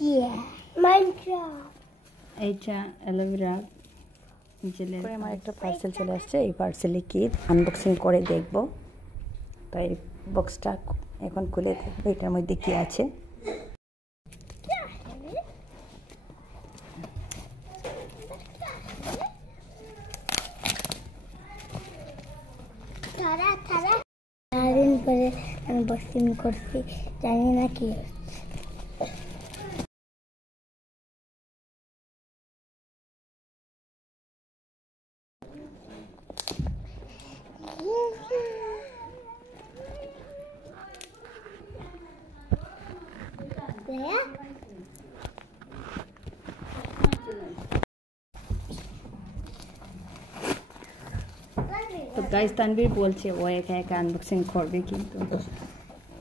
Yeah, Minecraft. এইটা aloe vera জেলের আমার একটা পার্সেল চলে আসছে। এই পার্সেলে কি আনবক্সিং করে দেখব। তো এই বক্সটা এখন খুলে দেখবো এটার মধ্যে কি আছে। সারাদিন পরে আনবক্সিং করছি, জানি না কি হচ্ছে। তো গাইস তানভীর বলছে ও একা একা আনবক্সিং করবে, কিন্তু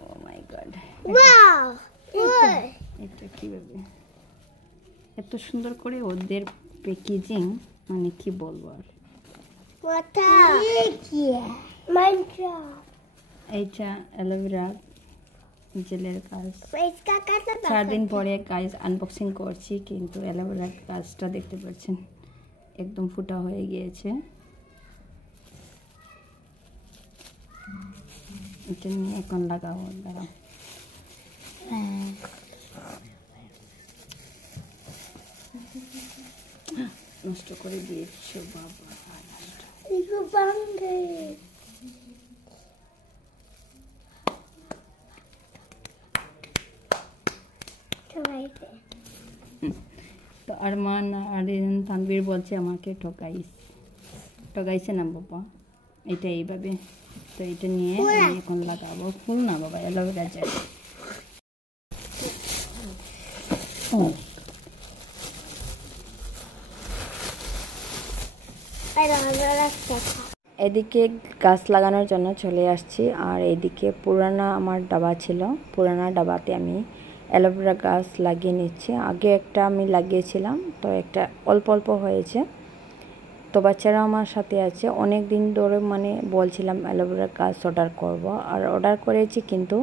ও মাই গড, ওয়াও, এটা কিভাবে এত সুন্দর করে ওদের প্যাকেজিং, মানে কি বলবো আর। মাইনক্রাফট। এইটা অ্যালোভেরা জেলের কাজ। 4 দিন পরে গাইস আনবক্সিং করছি, কিন্তু অ্যালোভেরা কাজটা দেখতে পাচ্ছেন একদম ফুটা হয়ে গিয়েছে। এটা নিয়ে এখন লাগাও, দাঁড়াও। নষ্ট করে দিয়েছো বাবা। তো আরমান আর তানভীর বলছে আমাকে ঠকাইছে না বাবা, এটা এইভাবে। তো এটা নিয়ে আমি এখন লাগাবো। ফুল না বাবা, অ্যালোভেরা জেল। এদিকে গাছ লাগানোর জন্য চলে আসছি, আর এদিকে পুরানা আমার ডাবা ছিল, পুরানা ডাবাতে আমি অ্যালোভেরা গাছ লাগিয়ে নিচ্ছি। আগে একটা আমি লাগিয়েছিলাম, তো একটা অল্প অল্প হয়েছে। তো বাচ্চারা আমার সাথে আছে, অনেক দিন ধরে মানে বলছিলাম অ্যালোভেরা গাছ অর্ডার করব, আর অর্ডার করেছি, কিন্তু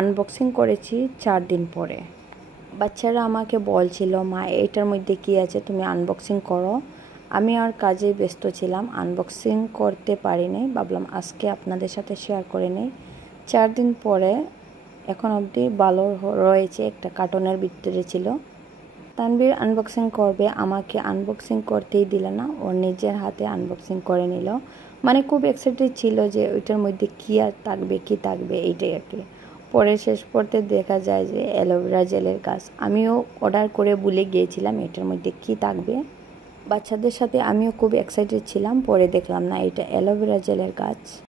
আনবক্সিং করেছি 4 দিন পরে। বাচ্চারা আমাকে বলছিল মা এটার মধ্যে কি আছে, তুমি আনবক্সিং করো। আমি আর কাজে ব্যস্ত ছিলাম, আনবক্সিং করতে পারিনি। ভাবলাম আজকে আপনাদের সাথে শেয়ার করে নিই। 4 দিন পরে এখন অবধি ভালো রয়েছে, একটা কার্টনের ভিতরে ছিল। তানভীর আনবক্সিং করবে, আমাকে আনবক্সিং করতেই দিল না, ওর নিজের হাতে আনবক্সিং করে নিল। মানে খুব এক্সাইটেড ছিল যে ওইটার মধ্যে কী আর থাকবে এইটাই আর কি। পরে শেষ করতে দেখা যায় যে অ্যালোভেরা জেলের গাছ। আমিও অর্ডার করে ভুলে গিয়েছিলাম এটার মধ্যে কী থাকবে। বাচ্চাদের সাথে আমিও খুব এক্সাইটেড ছিলাম, পরে দেখলাম না এটা অ্যালোভেরা জেলের গাছ।